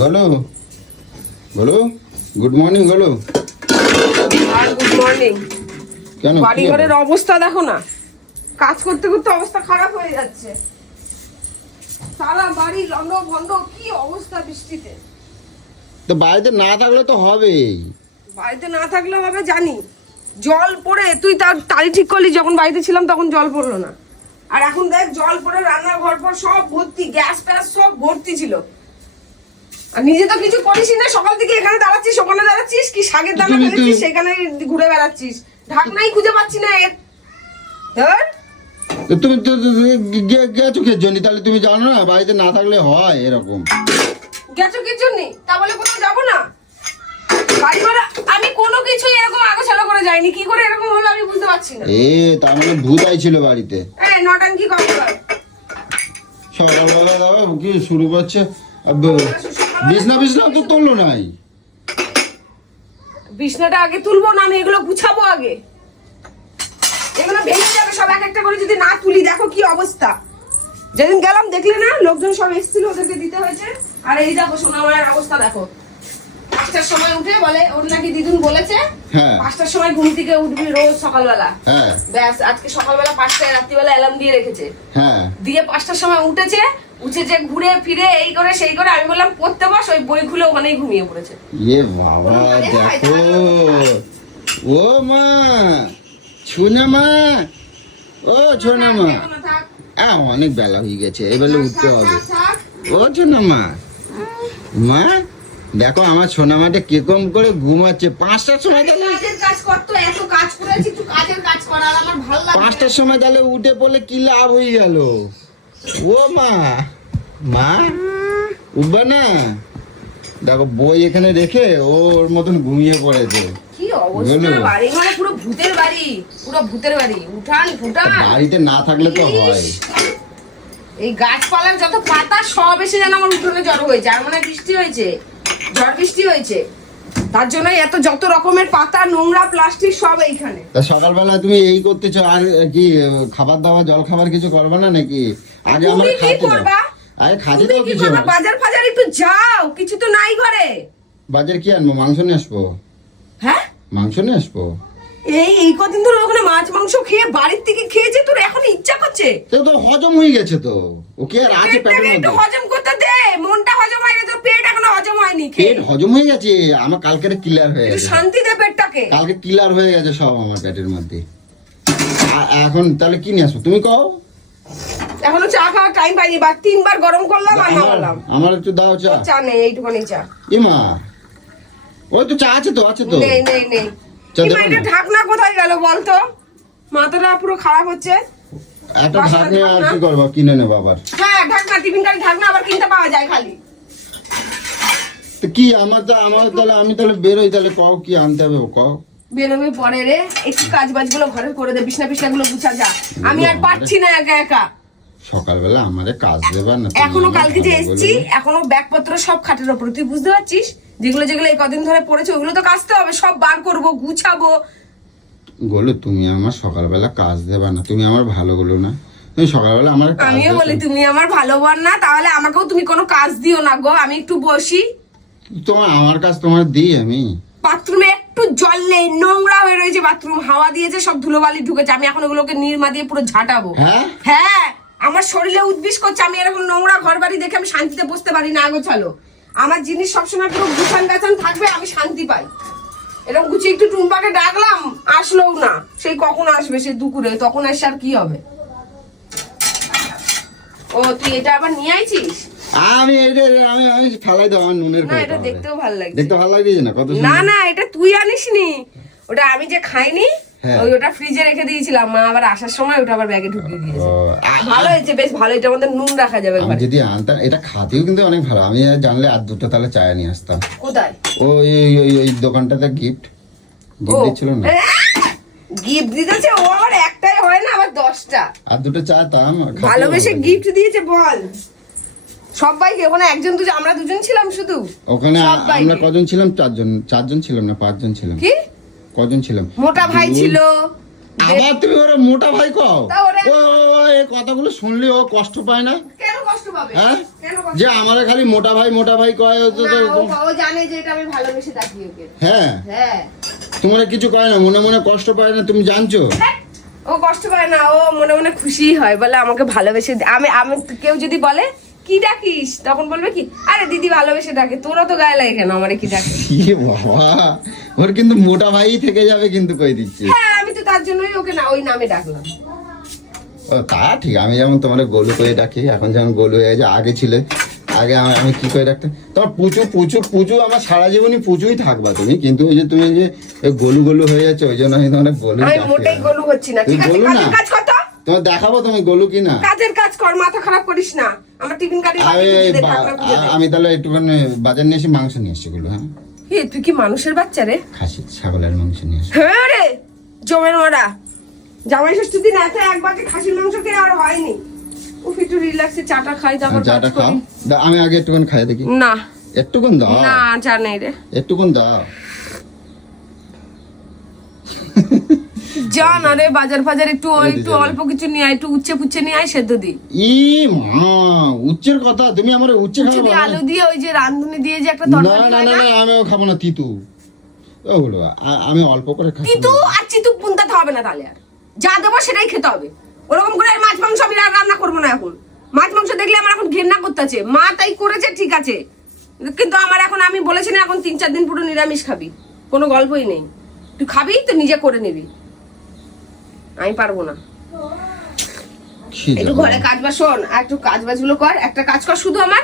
Golu Golu good morning Golu. আর good morning. কেন বাড়ি ঘরের অবস্থা দেখো না, কাজ করতে করতে অবস্থা খারাপ হয়ে যাচ্ছে। সারা বাড়ি লন্ড ভন্ড, কি অবস্থা বৃষ্টিতে। তো বাড়িতে না থাকলে তো হবেই। বাড়িতে না থাকলে হবে জানি, জল পড়ে তুই তার তালি ঠিক করলি যখন বাড়িতে ছিলাম তখন জল পড়লো না, আর এখন দেখ জল পড়ে রান্নাঘর পর সব ভর্তি, গ্যাস ট্যাস সব ভর্তি ছিল। আর নিজে তো কিছু করিস না, সকাল থেকে এখানে দাঁড়াচ্ছিস ওখানে দাঁড়াচ্ছিস, কি শাকের দানা ফেলেছিস সেখানে ঘুরে বেড়াচ্ছিস, ঢাকনাই খুঁজে পাচ্ছি না এর। ধর তুমি তো গেছো কে জন্য, তাহলে তুমি জানো না বাড়িতে না থাকলে হয় এরকম। গেছো কি জন্য? তা বলে কোথাও যাবো না? বাড়ি ঘরে আমি কোনো কিছু এরকম আগোছালো করে যাইনি, কি করে এরকম হলো আমি বুঝতে পারছি না। তার মানে ভূত আইছিল বাড়িতে। নটাঙ্কি কম কর। সকালবেলা দাও কি শুরু করছে, বিছনা বিছনা তো তুললো নাই। বিছনাটা আগে তুলবো না, আমি এগুলো গুছাবো আগে। এগুলো ভেঙে যাবে সব এক একটা করে যদি না তুলি। দেখো কি অবস্থা, যেদিন গেলাম দেখলে না, লোকজন সব এসেছিল, ওদেরকে দিতে হয়েছে। আর এই দেখো সোনামায়ের অবস্থা দেখো, 5টার সময় উঠে বলে, ওর নাকি দিদুন বলেছে 5টার সময় ঘুম থেকে উঠবি রোজ সকালবেলা। ব্যাস আজকে সকালবেলা 5টায়, রাত্রিবেলা অ্যালার্ম দিয়ে রেখেছে, দিয়ে 5টার সময় উঠেছে, উঠেছে ঘুরে ফিরে এই করে সেই করে। আমি বললাম পড়তে বস, ওই বই খুলে ওখানেই ঘুমিয়ে পড়েছে। এ বাবা দেখো, ও মা ছোনা মা, ও ছোনা মা, অনেক বেলা হয়ে গেছে, এবারে উঠতে হবে। ও ছোনা মা, মা দেখো আমার সোনা মাটা কিরকম করে ঘুমাচ্ছে। 5টার সময় তাহলে কাজ করতো, এত কাজ করেছি, তুই কাজের কাজ কর, আর আমার ভালো লাগে। 5টার সময় তাহলে উঠে পড়লে কি লাভ হয়ে গেল। ও মা, মা উঠবা না, দেখো বই এখানে রেখে ওর মতন ঘুমিয়ে পড়েছে। কি অবস্থা, বাড়ি মানে পুরো ভূতের বাড়ি, পুরো ভূতের বাড়ি। উঠান ফুটান বাড়িতে না থাকলে তো হয়। এই গাছপালার যত পাতা সব এসে যেন আমার উঠোনে জড়ো হয়েছে। আর মানে বৃষ্টি হয়েছে, ঝড় বৃষ্টি হয়েছে, তার জন্য এত যত রকমের পাতা, নোংরা, প্লাস্টিক সব এইখানে। তা সকালবেলা তুমি এই করতেছো, আর কি খাবার দাবার জল খাবার কিছু করবে না নাকি? আগে আমরা খাইতে দাও, আগে খাইতে দাও কিছু। বাজার ফাজার একটু যাও, কিছু তো নাই ঘরে। বাজার কি আনবো? মাংস নিয়ে আসবো। হ্যাঁ মাংস নিয়ে আসবো। এই কদিন ধরে ওখানে মাছ মাংস খেয়ে বাড়ির থেকে খেয়েছে, তোর এখন ইচ্ছা করছে? তো হজম হয়ে গেছে তো, ওকে আর আছে পেটের মধ্যে। হজম করতে দে, মনটা হজম হয়ে গেছে, পেট এখনো হজম হয়নি। পেট হজম হয়ে গেছে আমার, কালকে ক্লিয়ার হয়ে গেছে। শান্তি দে পেটটাকে, কালকে ক্লিয়ার হয়ে গেছে সব আমার পেটের মধ্যে। এখন তাহলে কি নিয়ে আসবো তুমি কও? এখনো চা খাওয়ার টাইম পাইনি, বা 3বার গরম করলাম আর নামালাম। আমার একটু দাও চা। চা নেই, এইটুকুনি চা। ইমা ওই তো চা আছে তো, আছে তো। নেই নেই নেই। ইমা এটা ঢাকনা কোথায় গেল বলতো? মাথাটা পুরো খারাপ হচ্ছে। একটা ঢাকনা আর কি করবো, কিনে নেবো আবার। হ্যাঁ ঢাকনা, টিফিন কারি ঢাকনা আবার কিনতে পাওয়া যায় খালি। তো কি আমার তাহলে আমি তাহলে বেরোই, তাহলে কও কি আনতে হবে কও। বেরোবে পরে রে, একটু কাজ বাজগুলো ঘরে করে দে, বিছনা গুলো গুছা যা। আমি আর পারছি না একা একা। সকালবেলা আমারে কাজ দেবা না? এখনো কালকে যে এসেছি, এখনো ব্যাগপত্র সব খাটের উপরে, তুই বুঝতে পারছিস? যেগুলো যেগুলো এই কদিন ধরে পড়েছে ওগুলো তো কাচতে হবে, সব বার করবো, গুছাবো। বলো তুমি আমার সকালবেলা কাজ দেবা না? তুমি আমার ভালো বলো না, তুমি সকালবেলা আমার। আমিও বলি তুমি আমার ভালো বোন না, তাহলে আমাকেও তুমি কোনো কাজ দিও না গো, আমি একটু বসি। তোমার আমার কাজ তোমার দিই আমি? বাথরুমে একটু জল নেই, নোংরা হয়ে রয়েছে বাথরুম, হাওয়া দিয়েছে সব ধুলোবালি ঢুকেছে। আমি এখন ওগুলোকে নির্মা দিয়ে পুরো ঝাঁটাবো। হ্যাঁ আমার শরীরে উদ্বিষ করছে, আমি এরকম নোংরা ঘর বাড়ি দেখে আমি শান্তিতে বসতে পারি না। গোছালো আমার জিনিস সবসময় পুরো গুছান গাছান থাকবে, আমি শান্তি পাই। এরকম গুছিয়ে একটু টুম্পাকে ডাকলাম, আসলোও না। সেই কখন আসবে, সে দুপুরে, তখন এসে আর কি হবে? ও তুই এটা আবার নিয়ে আইছিস? আমি আমি ফালাই দাও, আমার নুনের না, এটা দেখতেও ভালো লাগছে। দেখতে ভালো লাগছে না? কত না না, এটা তুই আনিসনি, ওটা আমি যে খাইনি, ওটা ফ্রিজে রেখে দিয়েছিলাম। মা আবার আসার সময় ওটা আবার ব্যাগে ঢুকিয়ে দিয়েছে। ভালো হয়েছে, বেশ ভালো। এটার মধ্যে নুন রাখা যাবে। আমি যদি আনতাম, এটা খাতেও কিন্তু অনেক ভালো। আমি জানলে আর দুটো তাহলে চায় নিয়ে আসতাম। কোথায়? ওই দোকানটাতে গিফট দিচ্ছিল না? গিফট দিতেছে ও, আবার একটাই হয় না, আবার 10টা। আর দুটো চাইতাম। ভালোবেসে গিফট দিয়েছে বল সবাইকে। ওখানে একজন দুজন, আমরা দুজন ছিলাম শুধু ওখানে। আমরা কজন ছিলাম? চারজন ছিলাম না 5জন ছিলাম। কি কজন ছিলাম? মোটা ভাই ছিল, আবার তুমি ওরা মোটা ভাই কও তা ওরে- ও এই কথাগুলো শুনলি ও কষ্ট পায় না? কেন কষ্ট পাবে? হ্যাঁ কেন কষ্ট যে আমারে খালি মোটা ভাই কয় ও তো না, ও জানে যে এটা আমি ভালোবেসে ডাকি ওকে। হ্যাঁ হ্যাঁ। তোমার কিছু কয় না, মনে মনে কষ্ট পায় না, তুমি জানছো? ও কষ্ট পায় না, ও মনে মনে খুশি হয়, বলে আমাকে ভালোবেসে আমি আমি কেউ যদি বলে কি ডাকিস তখন বলবে কি আরে দিদি ভালোবেসে ডাকে, তোরা তো গায়ে লাগে কেন আমারে কি ডাকে? ইয়ে বাবা, ওর কিন্তু মোটা ভাই থেকে যাবে কিন্তু কই দিচ্ছি। হ্যাঁ আমি তো তার জন্যই ওকে না ওই নামে ডাকলাম। ও তা ঠিক, আমি যেমন তোমার গোলু করে ডাকি, এখন যেমন গোলু হয়ে গেছে, আগে ছিলে আগে আমি কি করে ডাকতাম তোমার পুচু আমার সারা জীবনই পুচুই থাকবা তুমি, কিন্তু ওই যে তুমি যে গোলু হয়ে যাচ্ছে ওই জন্য আমি তোমার গোলু আমি ডাকি। মোটেই গলু হচ্ছি না, ঠিক আছে? গোলু না, কাজের কাজ কর তো। তোমার দেখাবো তুমি গোলু কি না। কাজের কাজ কর, মাথা খারাপ করিস না। আমার টিফিন কাটি আমি তাহলে একটুখানি বাজার নিয়ে এসে মাংস নিয়ে এসছি গুলো। হ্যাঁ তুই কি মানুষের বাচ্চা রে? খাসি ছাগলের মাংস নিয়ে এসছি। হ্যাঁ রে জমের মারা, জামাই ষষ্ঠীর দিন এত এক বাটি খাসির মাংস খেয়ে আর হয়নি। উফ একটু রিল্যাক্সে চাটা খাই, তারপর চাটা কাজ খাও, করি। আমি আগে একটুখানি খাই দেখি। না একটুকুন দাও না চা নেই রে, একটুকুন দাও। যা না রে বাজার ফাজার একটু একটু অল্প কিছু নিয়ে আয়, একটু উচ্ছে পুচ্ছে নিয়ে আয়, সেদ্ধ দি। ই মা, উচ্চের কথা তুমি আমার উচ্চে উচ্ছে খাবো দিয়ে না? আলু দিয়ে ওই যে রাঁধুনি দিয়ে যে একটা না তরকারি না হয় না না, না, আমিও খাবো না তিতু ওগুলো, আমি অল্প করে খাই। কিন্তু আর চিতুক বুনতাতে হবে না, তাহলে আর যা দেবো সেটাই খেতে হবে। ওরকম করে আর মাছ মাংস আমি আর রান্না করবো না এখন। মাছ মাংস দেখলে আমার এখন ঘেন্না করতেছে। মা তাই করেছে ঠিক আছে, কিন্তু আমার এখন আমি বলেছি না এখন 3-4 দিন পুরো নিরামিষ খাবি, কোনো গল্পই নেই। তুই খাবি তো নিজে করে নিবি, আমি পারবো না। কি একটু জানো? ঘরে কাজ বাজ শোন, আর একটু কাজ বাজ গুলো কর। একটা কাজ কর শুধু, আমার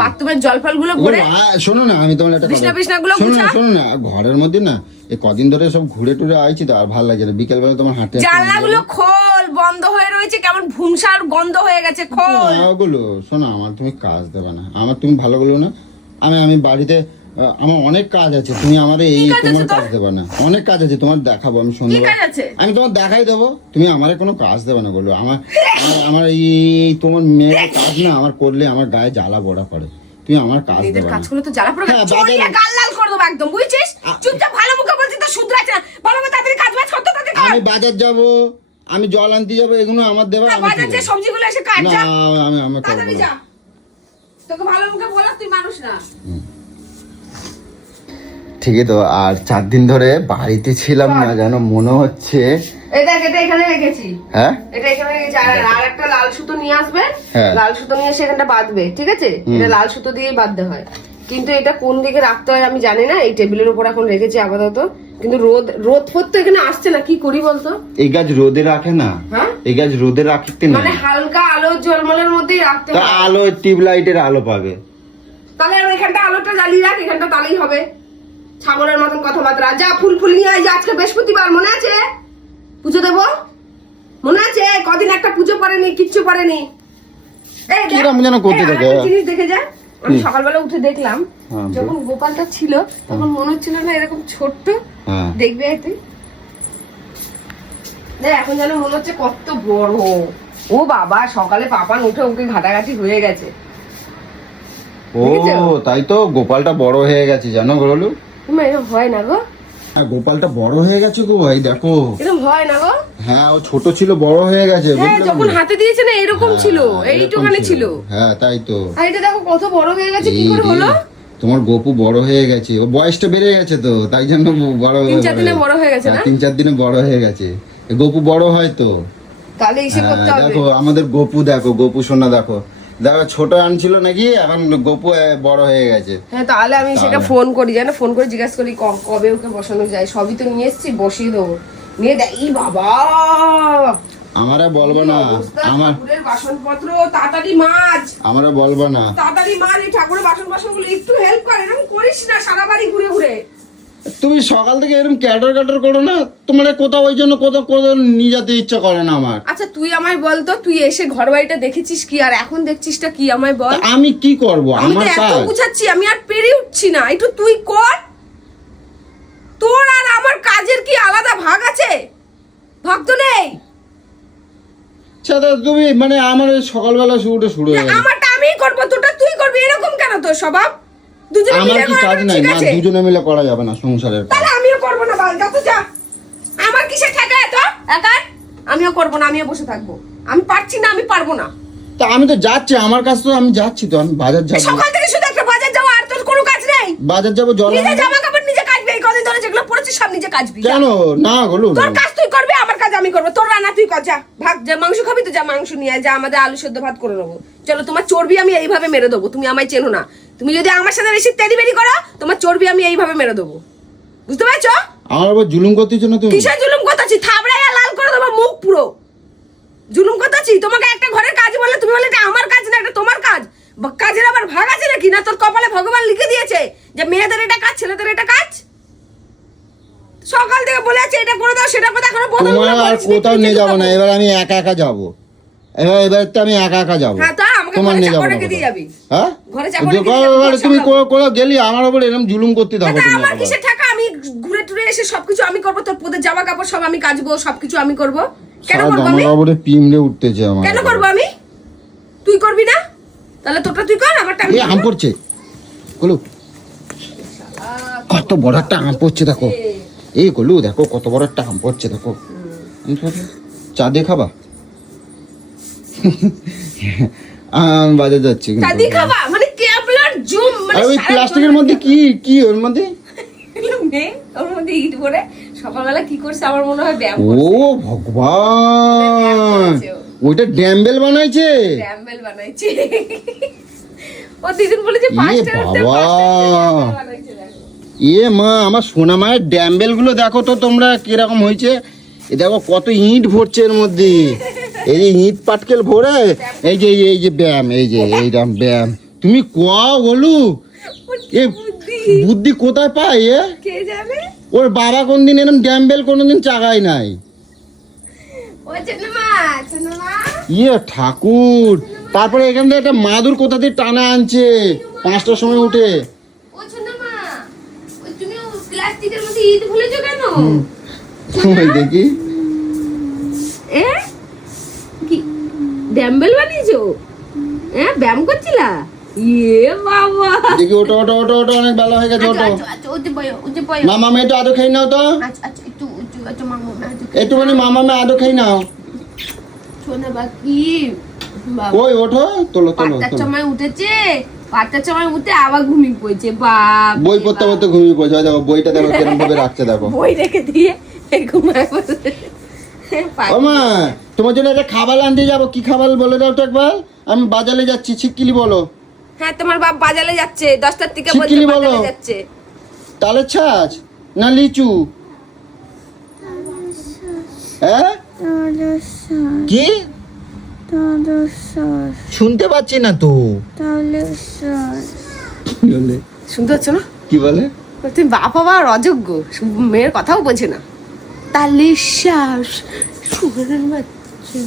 বাথরুমের জল ফল গুলো ও ভরে শোনো না, আমি তোমার একটা বিছনা কথা- বিছনাগুলো শোনো না গুছা। শোনো না, ঘরের মধ্যে না এই কদিন ধরে সব ঘুরে টুরে আইছি তো আর ভালো লাগছে না, বিকেল বেলা তোমার হাঁটে জানলাগুলো খোল, বন্ধ হয়ে রয়েছে, কেমন ভুমসার গন্ধ হয়ে গেছে, খোল। ওগুলো শোনো, আমার তুমি কাজ দেবে না, আমার তুমি ভালো বলো না। আমি বাড়িতে আমার অনেক কাজ আছে, তুমি আমার এই কি কাজ আছে তোমার তোর? কাজ দেবে না, অনেক কাজ আছে তোমার দেখাবো আমি কি সন্ধ্যা কাজ আছে? আমি তোমার দেখাই দেবো, তুমি আমারে কোনো কাজ দেবে না বলো। আমার এই তোমার মেয়ের কাজ না আমার করলে আমার গায়ে জ্বালা বড়া করে, তুমি আমার কাজ নিজের দেবে না। কাজগুলো তো জ্বালা পড়ে হ্যাঁ, গেছে, চড়িয়ে বাজারে- গাল লাল করে দেবো একদম, বুঝছিস? চুপচাপ ভালো মুখে বলছিস তো শুধরাচ্ছে না, ভালো করে তাড়াতাড়ি কাজ বাজ করতে তাড়াতাড়ি কর। আমি বাজার যাব, আমি জল আনতে যাবো, এগুলো আমার দেবা। তা আমি বাজার যে করবো। সবজিগুলো এসে কাট না যা, আমি করবো তাড়াতাড়ি না। যা। তোকে ভালো মুখে বলা, তুই মানুষ না। ঠিকই তো, আর 4 দিন ধরে বাড়িতে ছিলাম না, যেন মনে হচ্ছে। এই দেখ, এটা এখানে রেখেছি, হ্যাঁ এটা এখানে রেখেছি। আর একটা লাল সুতো নিয়ে আসবে, হ্যাঁ। লাল সুতো নিয়ে সেখানটা বাঁধবে, ঠিক আছে? এটা লাল সুতো দিয়েই বাঁধতে হয়, কিন্তু এটা কোন দিকে রাখতে হয় আমি জানি না। এই টেবিলের উপর এখন রেখেছি আপাতত, কিন্তু রোদ ফোদ তো এখানে আসছে না, কি করি বলতো? এই গাছ রোদে রাখে না, হ্যাঁ এই গাছ রোদে রাখতে না, মানে হালকা আলো ঝলমলের মধ্যেই রাখতে তা হয়। আলো টিউব লাইটের আলো পাবে। তাহলে আর এখানটা আলোটা জ্বালিয়ে রাখ, এখানটা তাহলেই হবে। ছাগলের মতন কথাবার্তা, যা ফুল ফুল নিয়ে আয়, যা আজকে বৃহস্পতিবার, মনে আছে পুজো দেবো? মনে আছে কদিন একটা পুজো করেনি, কিচ্ছু করেনি। এই দেখ, কিরম যেন করতে এই থাকে। আরেকটা জিনিস দেখে যা, আমি সকালবেলা উঠে দেখলাম হ্যাঁ, যখন গোপালটা ছিল তখন মনে হচ্ছিল না এরকম ছোট্ট, হ্যাঁ দেখবি আয় তুই দেখ, এখন যেন মনে হচ্ছে কত বড়। ও বাবা, সকালে পাপান উঠে ওকে ঘাটাঘাটি হয়ে গেছে। ও তাই তো, গোপালটা বড় হয়ে গেছে জানো গোলু। এরকম হয় না গো, গোপালটা বড় হয়ে গেছে গো, এই দেখো। এরকম হয় না গো। হ্যাঁ ও ছোট ছিল, বড় হয়ে গেছে। হ্যাঁ বুঝলে যখন গোলু? হাতে দিয়েছে না এরকম হ্যাঁ, ছিল, এরকম এইটুখানি ছিল। হ্যাঁ তাই তো। আর এটা দেখো কত বড় হয়ে গেছে, কি এই করে রে, হলো? তোমার গপু বড় হয়ে গেছে, ও বয়সটা বেড়ে গেছে তো, তাই জন্য বড় 3-4 দিনে বড় হয়ে গেছে না? 3-4 দিনে বড় হয়ে গেছে। এ গপু বড় হয় তো। তাহলে ইসে হ্যাঁ, করতে হবে। দেখো আমাদের গপু, দেখো গপু সোনা, দেখো দেখো ছোট আনছিল নাকি, এখন গপু বড় হয়ে গেছে। হ্যাঁ তাহলে আমি সেটা ফোন করি, জানো, ফোন করে জিজ্ঞাসা করি কবে ওকে বসানো যায়। সবই তো নিয়ে এসেছি, বসিয়ে দেবো। নিয়ে দেখ, এই বাবা আমারে বলবো না, আমার ঠাকুরের বাসনপত্র, তাড়াতাড়ি মাছ, আমারে বলবো না। তাড়াতাড়ি মাছ। এই ঠাকুরের বাসন গুলো একটু হেল্প করে, এরকম করিস না সারা বাড়ি ঘুরে ঘুরে। তুমি সকাল থেকে এরকম ক্যাটার করো না, তোমার কোথাও ওই জন্য কোথাও নিয়ে যেতে ইচ্ছা করে না আমার। আচ্ছা তুই আমায় বল তো, তুই এসে ঘর বাড়িটা দেখেছিস কি আর এখন দেখছিসটা কি, আমায় বল। তা আমি কি করব, আমি তো আমার এত কাজ। বুঝাচ্ছি, আমি আর পেরে উঠছি না, একটু তুই কর। তোর আর আমার কাজের কি আলাদা ভাগ আছে? ভাগ তো নেই। আচ্ছা তুমি মানে আমার ওই সকালবেলা শুরুটা শুরু হয়ে গেছে। আমারটা আমিই করবো, তোরটা তুই করবি, এরকম কেন তোর স্বভাব? দুজনে আমার মিলে কি কাজ করাটা নাই ঠিক না, আছে? দুজনে মিলে করা যাবে না সংসারের কাজ। তাহলে আমিও করবো না, বাল যা তো যা। আমার কিসের ঠেকা এত একার? আমিও করবো না, আমিও বসে থাকবো। আমি পারছি না, আমি পারবো না। তা আমি তো যাচ্ছি, আমার কাছে তো আমি যাচ্ছি তো, আমি বাজার যাবো। সকাল থেকে শুধু একটা বাজার যাওয়া, আর তোর কোনো কাজ নেই? বাজার যাবো, জল নিজে আনবো। জামা কাপড় নিজে কাচবি, এই কদিন ধরে যেগুলো পরেছিস সব নিজে কাচবি। কেন না গলু? তোর কাজ তুই করবি, আমার কাজ আমি করবো। তোর রান্না তুই কর, যা ভাগ। যা মাংস খাবি তো যা মাংস নিয়ে আয়, যা আমাদের আলু সেদ্ধ ভাত করে নেবো। চলো, তোমার চর্বি আমি এইভাবে মেরে দেবো, তুমি আমায় চেনো না। তুমি যদি আমার সাথে বেশি তেড়ি করো, তোমার চর্বি আমি এইভাবে মেরে দেবো, বুঝতে পারছো? আমার উপর জুলুম করতেছ না তুমি? কিসের জুলুম করতেছি? থাবড়াইয়া লাল করে দেবো মুখ পুরো। জুলুম করতেছি? তোমাকে একটা ঘরের কাজ বললে তুমি বলে এটা আমার কাজ না, এটা তোমার কাজ। কাজের আবার ভাগ আছে নাকি? না তোর কপালে ভগবান লিখে দিয়েছে যে মেয়েদের এটা কাজ, ছেলেদের এটা কাজ? সকাল থেকে বলে আছে এটা করে দাও, সেটা করে দাও, এখনো বদল তোমার আর কোথাও নিয়ে যাবো না, এবার আমি একা একা যাবো। এবার তো আমি একা একা যাবো। হ্যাঁ, তা আমাকে তোমার ঘরে নিয়ে যাবো চাকর না রেখে দিয়ে কোথাও। যাবি। হ্যাঁ, ঘরে চাকর রেখে দিয়ে যাবি, তুমি ঘর কোথাও গেলি আমার উপর এরকম জুলুম করতে থাকো তা তুমি। আমার আবার। কিসের টাকা? আমি ঘুরে টুরে এসে সবকিছু আমি করবো, তোর পোদের জামা কাপড় সব আমি কাচবো, সবকিছু আমি করবো। কেন সারা করবো জামা আমি? কাপড়ে পিমড়ে উঠতেছে আমার। কেন করবো আমি? তুই করবি না? তাহলে তোরটা তুই কর, আমারটা আমি এই আম পড়ছে গলু, কত বড় একটা আম পড়ছে দেখো। এই গলু দেখো কত বড় একটা আম পড়ছে দেখো। চা দিয়ে খাবা? আমি বাজার যাচ্ছি কিন্তু। চাঁদি খাবা মানে কেবলার জুম, মানে আর ওই সারা প্লাস্টিকের মধ্যে কি ওর মধ্যে? নে, ওর মধ্যে ইট ভরে সকালবেলা কি করছে আমার মনে হয় ব্যায়াম ও ভগবান, ওইটা ড্যাম্বেল বানাইছে। ড্যাম্বেল বানাইছে। ও দিদিন বলেছে ইয়ে পাঁচটা বাবা। বানাইছে দেখো। এ মা, আমার সোনা মায়ের ড্যাম্বেল গুলো দেখো তো তোমরা কিরকম হয়েছে। এ দেখো কত ইট ভরছে এর মধ্যে। এই যে ইট পাটকেল ভরে, এই যে ব্যায়াম, এইরকম ব্যায়াম। তুমি কোয়াও বলু, এ বুদ্ধি কোথায় পায় এ? কে জানে? ওর বাবা কোনদিন এরকম ড্যাম্বেল কোনোদিন চাগায় নাই। ও চন্দ্রমা, চন্দ্রমা ইয়ে ঠাকুর। তারপরে এখান থেকে একটা মাদুর কোথা দিয়ে টানা আনছে 5টার সময় উঠে। ও চন্দ্রমা, ওই তুমি প্লাস্টিকের মধ্যে ইট ভুলেছো কেন? ওই দেখি। এ কি ড্যাম্বেল বানিয়েছো? হ্যাঁ, ব্যায়াম করছিলা? ইয়ে বাবা, দেখি ওটো অনেক বেলা হয়ে গেছে, ওটো। উঠে বয়ো, উঠে বয়ো। মামা মেয়ে একটু আদো খেয়ে নাও তো। আচ্ছা আচ্ছা, একটু মামু না, একটুখানি মামা মেয়ে আদো খেয়ে নাও। শোনা বাকি বাবা। ওই ওঠো, তোলো 5টার সময় উঠেছে, 5টার সময় উঠে আবার ঘুমিয়ে পড়েছে। বাপ, বই পড়তে পড়তে ঘুমিয়ে পড়ছে। ওই দেখো বইটা দেখো কিরম ভাবে রাখছে দেখো। বই রেখে দিয়ে ঘুমায় পড়েছে। ও মা, তোমার জন্য একটা খাবার আনতে যাবো। কি খাবার বলে দাও তো একবার। আমি বাজারে যাচ্ছি, শিগগিরই বলো। হ্যাঁ, তোমার বাপ বাজারে যাচ্ছে, 10টার থেকে বলছে শিগগিরই বলো। বাজারে যাচ্ছে। তালের ছাঁচ না লিচু? হ্যাঁ, কি শুনতে পাচ্ছি না তো। কি বলে? শুনতে পাচ্ছ না? কি বলে? তুমি বাবা বা অযোগ্য, মেয়ের কথাও বোঝে না। তাহলে শ্বাস শুনে বাচ্চা।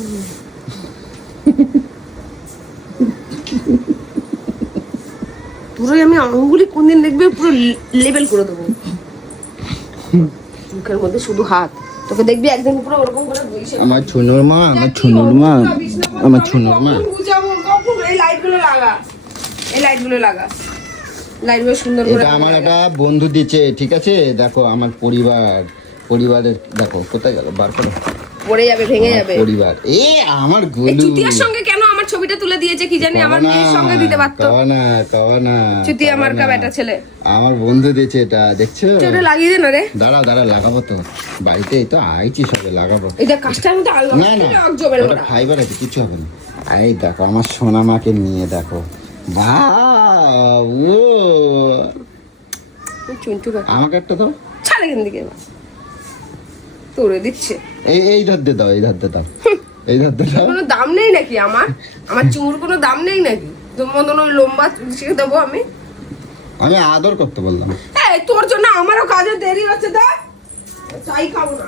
পুরো আমি আঙুলি কোনদিন দেখবে পুরো লেবেল করে দেবো। মুখের মধ্যে শুধু হাত, তোকে দেখবি একদিন পুরো ওরকম করে বসে। আমার ছুনুর মা, আমার ছুনুর মা। এই লাইটগুলো লাগা, এই লাইটগুলো লাগা, লাইটগুলো সুন্দর করে। এটা আমার একটা বন্ধু দিচ্ছে, ঠিক আছে? দেখো আমার পরিবারের দেখো কোথায় গেল, বার করো। পড়ে যাবে, ভেঙে আমার যাবে। পরিবার। আমার এই গোলু। চুতিয়ার সঙ্গে কেন আমার ছবিটা তুলে দিয়েছে কি জানি, আমার মেয়ের সঙ্গে দিতে পারতো। কওয়ানা চুতিয়া মার্কা বেটা ছেলে। আমার বন্ধু দিয়েছে এটা, দেখছো? চোটে লাগিয়ে দে না রে। দাঁড়া লাগাবো তো, বাড়িতে এই তো আইছি সবে লাগাবো। এটা কাজটার মধ্যে আলো না ওটা ফাইবার আছে, কিছু হবে না। এই দেখো আমার সোনা মাকে নিয়ে দেখো। বাহ, ও চুনটু আমাকে একটা দাও। ছাড় এখান থেকে, তোরে দিচ্ছে। এই ধরতে দাও, এই ধরতে দাও। কোনো দাম নেই নাকি আমার চুমুর কোনো দাম নেই নাকি? তোমার মতন ওই লম্বা শিখে দেবো আমি আদর করতে বললাম। এই তোর জন্য আমারও কাজে দেরি হচ্ছে, দেখ চাই খাবো না।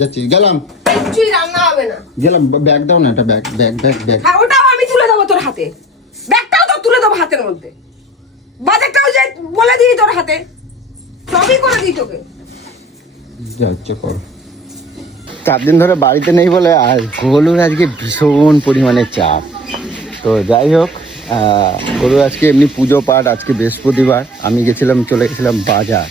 যাচ্ছি গেলাম। কিছুই রান্না হবে না। গেলাম, ব্যাগ দাও না, একটা ব্যাগ। হ্যাঁ, ওটাও আমি তুলে দেবো তোর হাতে, ব্যাগটাও তো তুলে দেবো হাতের মধ্যে, বাজারটাও যে বলে দিই তোর হাতে, সবই করে দিই তোকে। যাচ্ছে করো। 4 দিন ধরে বাড়িতে নেই বলে আর গোলুর আজকে ভীষণ পরিমাণে চাপ। তো যাই হোক, গোলুর আজকে এমনি পুজো পাঠ, আজকে বৃহস্পতিবার। আমি চলে গেছিলাম বাজার।